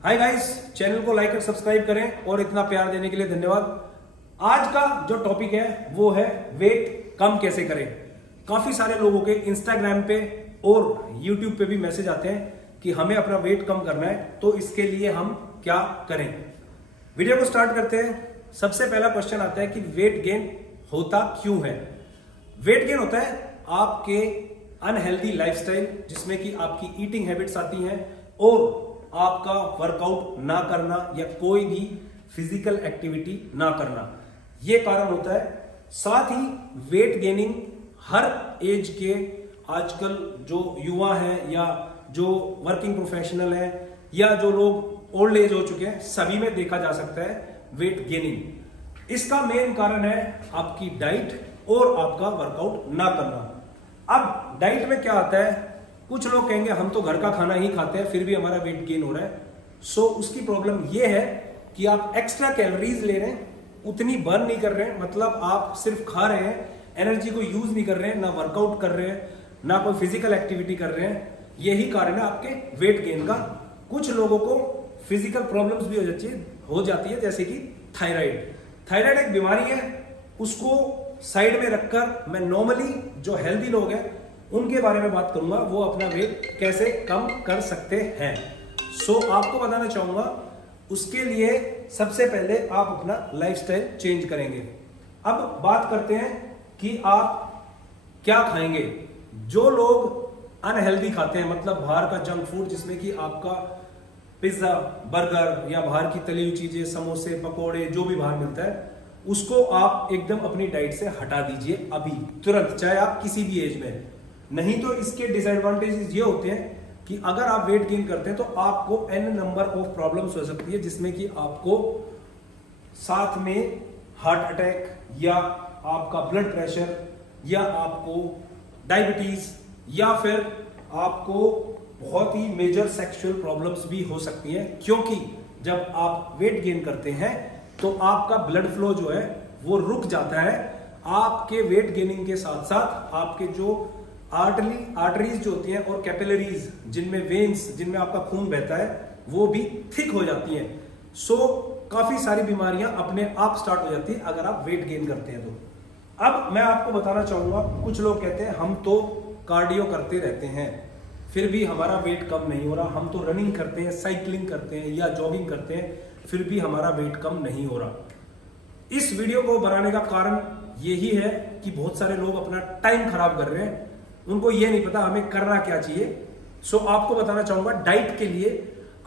Hi guys, channel को like और subscribe करें और इतना प्यार देने के लिए धन्यवाद। आज का जो टॉपिक है वो है वेट कम कैसे करें। काफी सारे लोगों के इंस्टाग्राम पे और यूट्यूब पे भी मैसेज आते हैं कि हमें अपना वेट कम करना है, तो इसके लिए हम क्या करें। वीडियो को स्टार्ट करते हैं। सबसे पहला क्वेश्चन आता है कि वेट गेन होता क्यों है। वेट गेन होता है आपके अनहेल्दी लाइफस्टाइल, जिसमें कि आपकी ईटिंग हैबिट्स आती हैं और आपका वर्कआउट ना करना या कोई भी फिजिकल एक्टिविटी ना करना, यह कारण होता है। साथ ही वेट गेनिंग हर एज के, आजकल जो युवा हैं या जो वर्किंग प्रोफेशनल हैं या जो लोग ओल्ड एज हो चुके हैं, सभी में देखा जा सकता है वेट गेनिंग। इसका मेन कारण है आपकी डाइट और आपका वर्कआउट ना करना। अब डाइट में क्या आता है, कुछ लोग कहेंगे हम तो घर का खाना ही खाते हैं फिर भी हमारा वेट गेन हो रहा है। सो उसकी प्रॉब्लम यह है कि आप एक्स्ट्रा कैलोरीज ले रहे हैं, उतनी बर्न नहीं कर रहे हैं, मतलब आप सिर्फ खा रहे हैं, एनर्जी को यूज नहीं कर रहे हैं, ना वर्कआउट कर रहे हैं, ना कोई फिजिकल एक्टिविटी कर रहे हैं। यही कारण है आपके वेट गेन का। कुछ लोगों को फिजिकल प्रॉब्लम्स भी हो जाती है, जैसे कि थायराइड। थायराइड एक बीमारी है, उसको साइड में रखकर मैं नॉर्मली जो हेल्दी लोग हैं उनके बारे में बात करूंगा, वो अपना वेट कैसे कम कर सकते हैं। सो आपको बताना चाहूंगा, उसके लिए सबसे पहले आप अपना लाइफस्टाइल चेंज करेंगे। अब बात करते हैं कि आप क्या खाएंगे। जो लोग अनहेल्दी खाते हैं, मतलब बाहर का जंक फूड, जिसमें कि आपका पिज्जा, बर्गर या बाहर की तली हुई चीजें, समोसे, पकोड़े, जो भी बाहर मिलता है, उसको आप एकदम अपनी डाइट से हटा दीजिए अभी तुरंत, चाहे आप किसी भी एज में। नहीं तो इसके डिसएडवांटेजेस ये होते हैं कि अगर आप वेट गेन करते हैं तो आपको एन नंबर ऑफ प्रॉब्लम्स हो सकती है, जिसमें कि आपको साथ में हार्ट अटैक या आपका ब्लड प्रेशर या आपको डायबिटीज या फिर आपको बहुत ही मेजर सेक्सुअल प्रॉब्लम्स भी हो सकती हैं। क्योंकि जब आप वेट गेन करते हैं तो आपका ब्लड फ्लो जो है वो रुक जाता है। आपके वेट गेनिंग के साथ साथ आपके जो आर्टरीज जो होती हैं और कैपिलरीज, जिनमें वेन्स, जिनमें आपका खून बहता है, वो भी थिक हो जाती हैं। सो काफी सारी बीमारियां अपने आप स्टार्ट हो जाती है अगर आप वेट गेन करते हैं तो। अब मैं आपको बताना चाहूंगा, कुछ लोग कहते हैं हम तो कार्डियो करते रहते हैं फिर भी हमारा वेट कम नहीं हो रहा, हम तो रनिंग करते हैं, साइकिलिंग करते हैं या जॉगिंग करते हैं फिर भी हमारा वेट कम नहीं हो रहा। इस वीडियो को बनाने का कारण यही है कि बहुत सारे लोग अपना टाइम खराब कर रहे हैं, उनको ये नहीं पता हमें करना क्या चाहिए। सो आपको बताना चाहूंगा, डाइट के लिए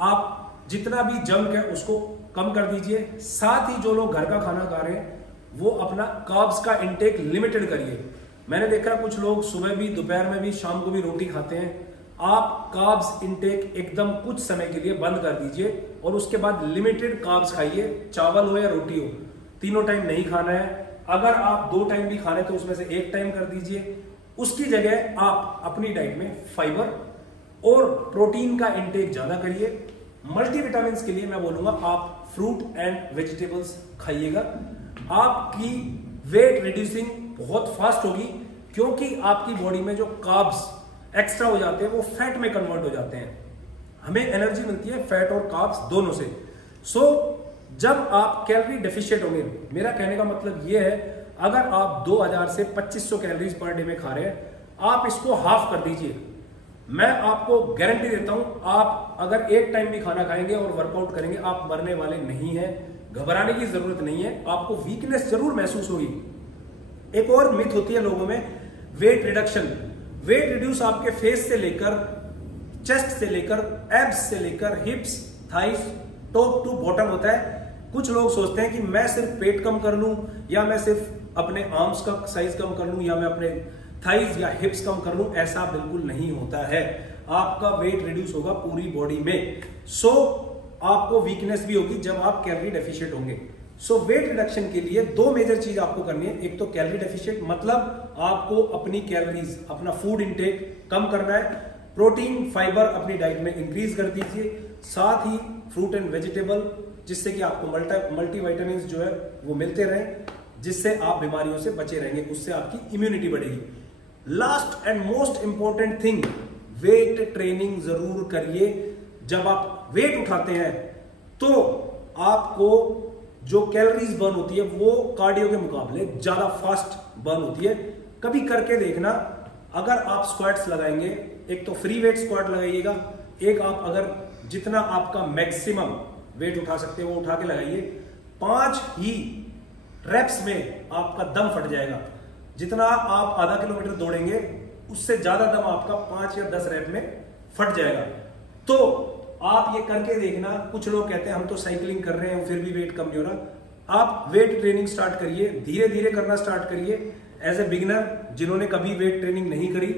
आप जितना भी जंक है उसको कम कर दीजिए। साथ ही जो लोग घर का खाना खा रहे हैं वो अपना कार्ब्स का इंटेक लिमिटेड करिए। मैंने देखा कुछ लोग सुबह भी, दोपहर में भी, शाम को भी रोटी खाते हैं। आप कार्ब्स इंटेक एकदम कुछ समय के लिए बंद कर दीजिए और उसके बाद लिमिटेड कार्ब्स खाइए, चावल हो या रोटी हो, तीनों टाइम नहीं खाना है। अगर आप 2 टाइम भी खा रहे हैं तो उसमें से 1 टाइम कर दीजिए। उसकी जगह आप अपनी डाइट में फाइबर और प्रोटीन का इंटेक ज्यादा करिए। मल्टीविटामिन के लिए मैं बोलूंगा आप फ्रूट एंड वेजिटेबल्स खाइएगा। आपकी वेट रिड्यूसिंग बहुत फास्ट होगी, क्योंकि आपकी बॉडी में जो कार्ब्स एक्स्ट्रा हो जाते हैं वो फैट में कन्वर्ट हो जाते हैं। हमें एनर्जी मिलती है फैट और कार्ब्स दोनों से। सो जब आप कैलोरी डेफिशिएंट होंगे, मेरा कहने का मतलब ये है, अगर आप 2000 से 2500 कैलोरीज पर डे में खा रहे हैं, आप इसको हाफ कर दीजिए। मैं आपको गारंटी देता हूं, आप अगर 1 टाइम भी खाना खाएंगे और वर्कआउट करेंगे, आप मरने वाले नहीं हैं। घबराने की जरूरत नहीं है। आपको वीकनेस जरूर महसूस होगी। एक और मिथ होती है लोगों में, वेट रिडक्शन। वेट रिड्यूस आपके फेस से लेकर, चेस्ट से लेकर, एब्स से लेकर, hips, thighs, top to bottom होता है। कुछ लोग सोचते हैं कि मैं सिर्फ पेट कम कर लूं, या मैं सिर्फ अपने आर्म्स का साइज कम कर लूं, या मैं अपने थाइज या हिप्स कम कर लूं। ऐसा बिल्कुल नहीं होता है। आपका वेट रिड्यूस होगा पूरी बॉडी में। सो आपको वीकनेस भी होगी जब आप कैलोरी डेफिशिएंट होंगे। सो वेट रिडक्शन के लिए 2 मेजर चीज आपको करनी है। एक तो कैलोरी डेफिशिएंट, मतलब आपको अपनी कैलोरीज, अपना फूड इंटेक कम करना है। प्रोटीन, फाइबर अपनी डाइट में इंक्रीज कर दीजिए। साथ ही फ्रूट एंड वेजिटेबल, जिससे कि आपको मल्टीविटामिन जो है वो मिलते रहे, जिससे आप बीमारियों से बचे रहेंगे, उससे आपकी इम्यूनिटी बढ़ेगी। Last and most important thing, weight training जरूर करिए। जब आप वेट उठाते हैं तो आपको जो कैलोरीज बर्न होती है वो कार्डियो के मुकाबले ज्यादा फास्ट बर्न होती है। कभी करके देखना, अगर आप स्क्वाट्स लगाएंगे, एक तो फ्री वेट स्क्वाट लगाइएगा, एक आप अगर जितना आपका मैक्सिमम वेट उठा सकते हो वो उठा के लगाइए। 5 ही रेप्स में आपका दम फट जाएगा। जितना आप आधा किलोमीटर दौड़ेंगे उससे ज्यादा दम आपका 5 या 10 रेप में फट जाएगा। तो आप ये करके देखना। कुछ लोग कहते हैं हम तो साइकिलिंग कर रहे हैं फिर भी वेट कम नहीं हो रहा। आप वेट ट्रेनिंग स्टार्ट करिए, धीरे धीरे करना स्टार्ट करिए एज ए बिगिनर जिन्होंने कभी वेट ट्रेनिंग नहीं करी,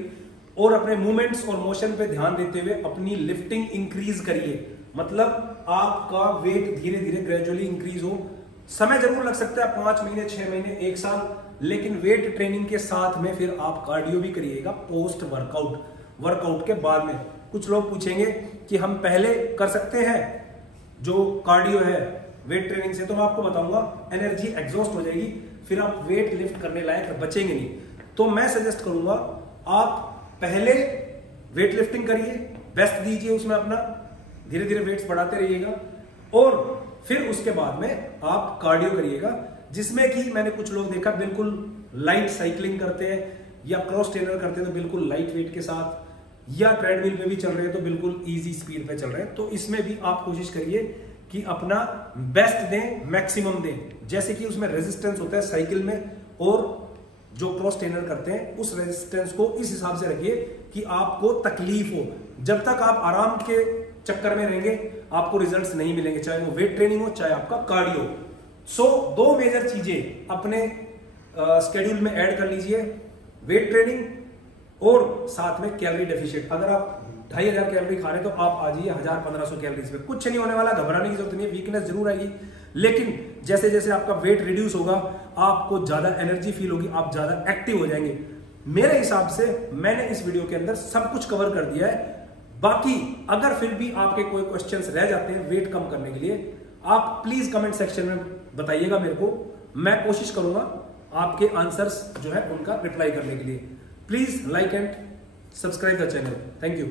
और अपने मूवमेंट्स और मोशन पे ध्यान देते हुए अपनी लिफ्टिंग इंक्रीज करिए। मतलब आपका वेट धीरे धीरे ग्रेजुअली इंक्रीज हो। समय जरूर लग सकता है, 5 महीने, 6 महीने, 1 साल, लेकिन वेट ट्रेनिंग के साथ में फिर आप कार्डियो भी करिएगा पोस्ट वर्कआउट के बाद में। कुछ लोग पूछेंगे कि हम पहले कर सकते हैं जो कार्डियो है वेट ट्रेनिंग से, तो मैं आपको बताऊंगा एनर्जी एग्जॉस्ट हो जाएगी, फिर आप वेट लिफ्ट करने लायक बचेंगे नहीं। तो मैं सजेस्ट करूंगा आप पहले वेट लिफ्टिंग करिए, बेस्ट दीजिए उसमें अपना, धीरे धीरे वेट्स बढ़ाते रहिएगा, और फिर उसके बाद में आप कार्डियो करिएगा, जिसमें कि मैंने कुछ लोग देखा बिल्कुल लाइट साइकिलिंग करते हैं या क्रॉस ट्रेनर करते हैं तो बिल्कुल लाइट वेट के साथ, या ट्रेडमिल पे भी चल रहे हैं तो बिल्कुल इजी स्पीड पे चल रहे हैं। तो इसमें भी आप कोशिश करिए कि अपना बेस्ट दें, मैक्सिमम दें। जैसे कि उसमें रेजिस्टेंस होता है साइकिल में, और जो क्रॉस ट्रेनर करते हैं उस रेजिस्टेंस को इस हिसाब से रखिए कि आपको तकलीफ हो। जब तक आप आराम के चक्कर में रहेंगे आपको रिजल्ट्स नहीं मिलेंगे, चाहे वो वेट ट्रेनिंग हो चाहे आपका कार्डियो। सो 2 मेजर चीजें अपने स्केड्यूल में ऐड कर लीजिए, वेट ट्रेनिंग और साथ में कैलोरी डेफिशिएंट। अगर आप 2500 कैलोरी खा रहे हैं तो आप आ जाइए 1500 कैलोरीज पे। कुछ नहीं होने वाला, घबराने की जरूरत नहीं है। वीकनेस जरूर आएगी, लेकिन जैसे जैसे आपका वेट रिड्यूस होगा आपको ज्यादा एनर्जी फील होगी, आप ज्यादा एक्टिव हो जाएंगे। मेरे हिसाब से मैंने इस वीडियो के अंदर सब कुछ कवर कर दिया है। बाकी अगर फिर भी आपके कोई क्वेश्चंस रह जाते हैं वेट कम करने के लिए, आप प्लीज कमेंट सेक्शन में बताइएगा मेरे को, मैं कोशिश करूंगा आपके आंसर्स जो है उनका रिप्लाई करने के लिए। Please like and subscribe the channel. Thank you.